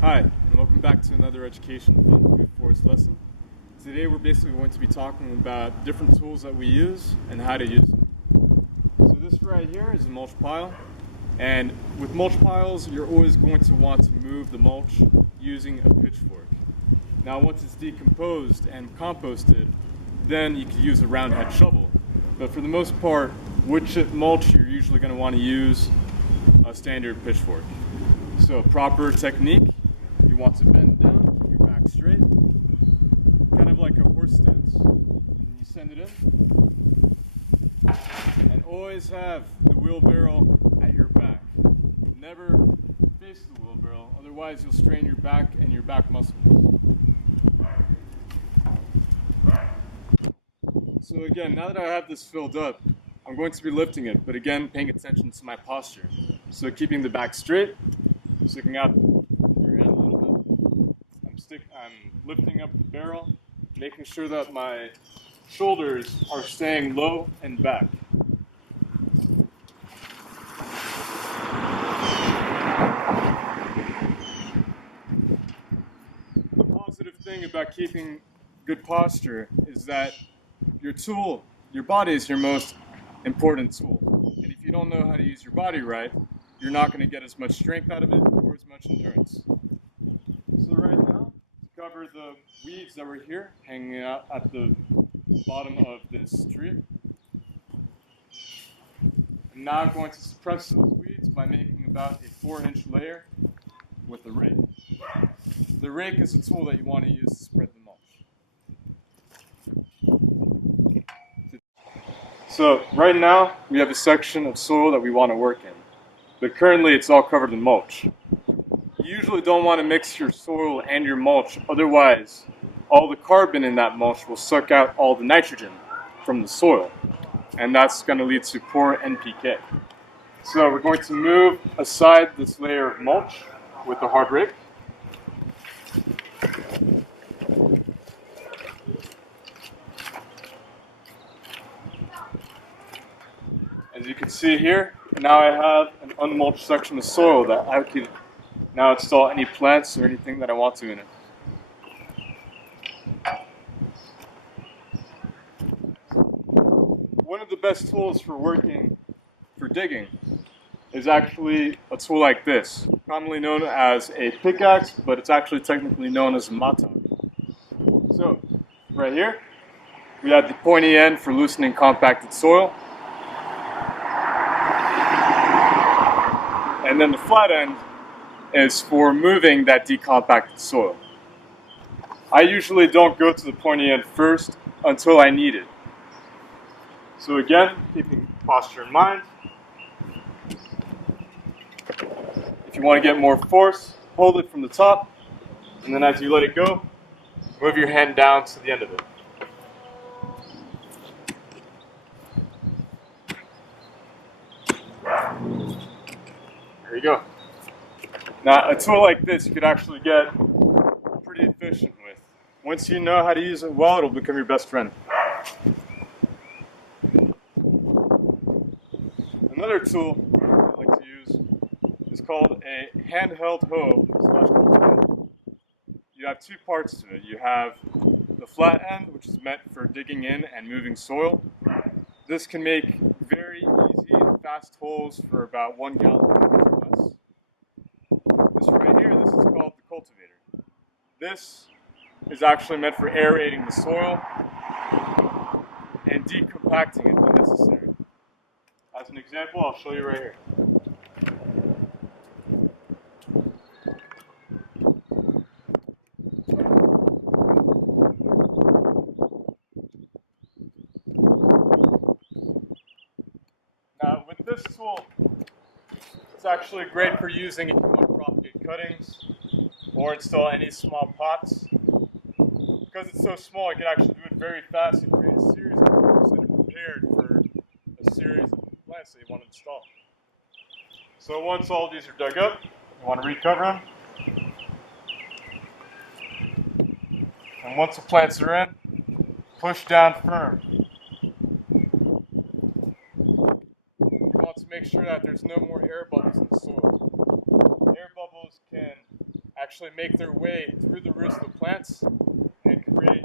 Hi, and welcome back to another Education from Food Forest lesson. Today we're basically going to be talking about different tools that we use and how to use them. So this right here is a mulch pile, and with mulch piles you're always going to want to move the mulch using a pitchfork. Now once it's decomposed and composted, then you could use a round head shovel. But for the most part, wood chip mulch you're usually going to want to use a standard pitchfork. So proper technique. You want to bend down, keep your back straight, kind of like a horse stance. And you send it in, and always have the wheelbarrow at your back. Never face the wheelbarrow, otherwise you'll strain your back and your back muscles. So again, now that I have this filled up, I'm going to be lifting it, but again, paying attention to my posture. So keeping the back straight, sticking out your head a little bit. I'm lifting up the barrel, making sure that my shoulders are staying low and back. The positive thing about keeping good posture is that your body is your most important tool. And if you don't know how to use your body right, you're not going to get as much strength out of it or as much endurance. So right now, to cover the weeds that were here, hanging out at the bottom of this tree, I'm now going to suppress those weeds by making about a 4-inch layer with a rake. The rake is a tool that you want to use to spread the mulch. So right now we have a section of soil that we want to work in, but currently it's all covered in mulch. You usually don't want to mix your soil and your mulch, otherwise all the carbon in that mulch will suck out all the nitrogen from the soil, and that's going to lead to poor NPK. So we're going to move aside this layer of mulch with the hard rake. As you can see here, now I have an unmulched section of soil that I can now install any plants or anything that I want to in it. One of the best tools for digging is actually a tool like this, commonly known as a pickaxe, but it's actually technically known as a mattock. So, right here, we have the pointy end for loosening compacted soil, and then the flat end is for moving that decompacted soil. I usually don't go to the pointy end first until I need it. So again, keeping posture in mind. If you want to get more force, hold it from the top, and then as you let it go, move your hand down to the end of it. There you go. Now, a tool like this you could actually get pretty efficient with. Once you know how to use it well, it'll become your best friend. Another tool I like to use is called a handheld hoe / cultivator. You have two parts to it. You have the flat end, which is meant for digging in and moving soil. This can make very easy and fast holes for about 1 gallon or less. This right here, this is called the cultivator. This is actually meant for aerating the soil and decompacting it when necessary. As an example, I'll show you right here. Now, with this tool, it's actually great for using if you want to propagate cuttings or install any small pots. Because it's so small, you can actually do it very fast and create a series of holes that are prepared for a series of plants that you want to install. So once all these are dug up, you want to recover them. And once the plants are in, push down firm. You want to make sure that there's no more air bubbles in the soil. Air bubbles can actually make their way through the roots of the plants and create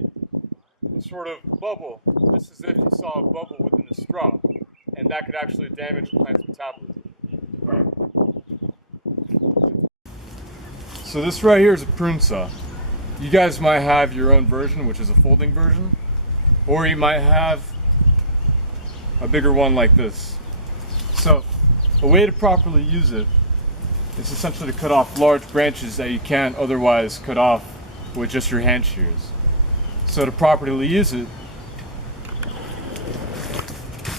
a sort of bubble, just as if you saw a bubble within a straw, and that could actually damage the plant's metabolism. So this right here is a prune saw. You guys might have your own version, which is a folding version, or you might have a bigger one like this. So a way to properly use it is essentially to cut off large branches that you can't otherwise cut off with just your hand shears. So to properly use it,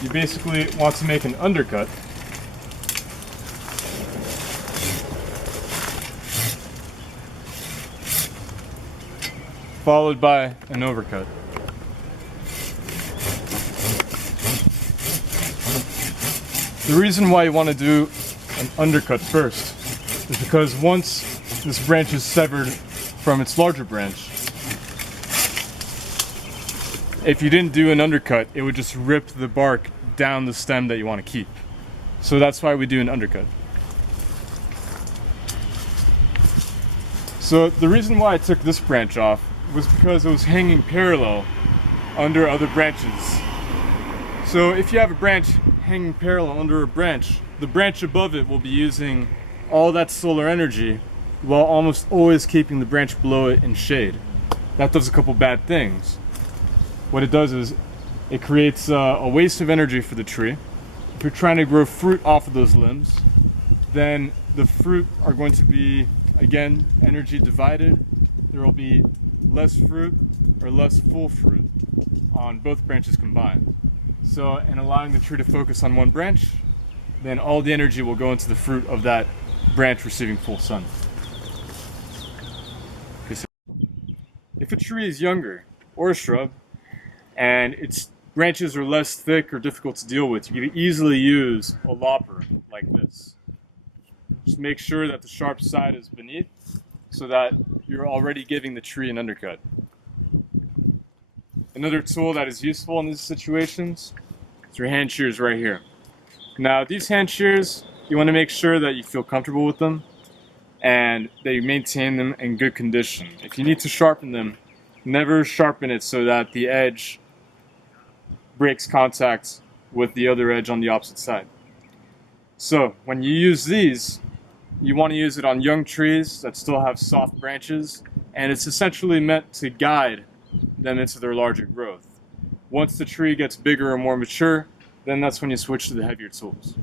you basically want to make an undercut. Followed by an overcut. The reason why you want to do an undercut first is because once this branch is severed from its larger branch, if you didn't do an undercut, it would just rip the bark down the stem that you want to keep. So that's why we do an undercut. So the reason why I took this branch off was because it was hanging parallel under other branches. So if you have a branch hanging parallel under a branch, the branch above it will be using all that solar energy while almost always keeping the branch below it in shade. That does a couple bad things. What it does is it creates a waste of energy for the tree. If you're trying to grow fruit off of those limbs, then the fruit are going to be, again, energy divided. There will be less fruit or less full fruit on both branches combined. So in allowing the tree to focus on one branch, then all the energy will go into the fruit of that branch receiving full sun. If a tree is younger or a shrub and its branches are less thick or difficult to deal with, you can easily use a lopper like this. Just make sure that the sharp side is beneath so that you're already giving the tree an undercut. Another tool that is useful in these situations is your hand shears right here. Now these hand shears, you want to make sure that you feel comfortable with them and that you maintain them in good condition. If you need to sharpen them, never sharpen it so that the edge breaks contact with the other edge on the opposite side. So when you use these, you want to use it on young trees that still have soft branches, and it's essentially meant to guide them into their larger growth. Once the tree gets bigger and more mature, then that's when you switch to the heavier tools.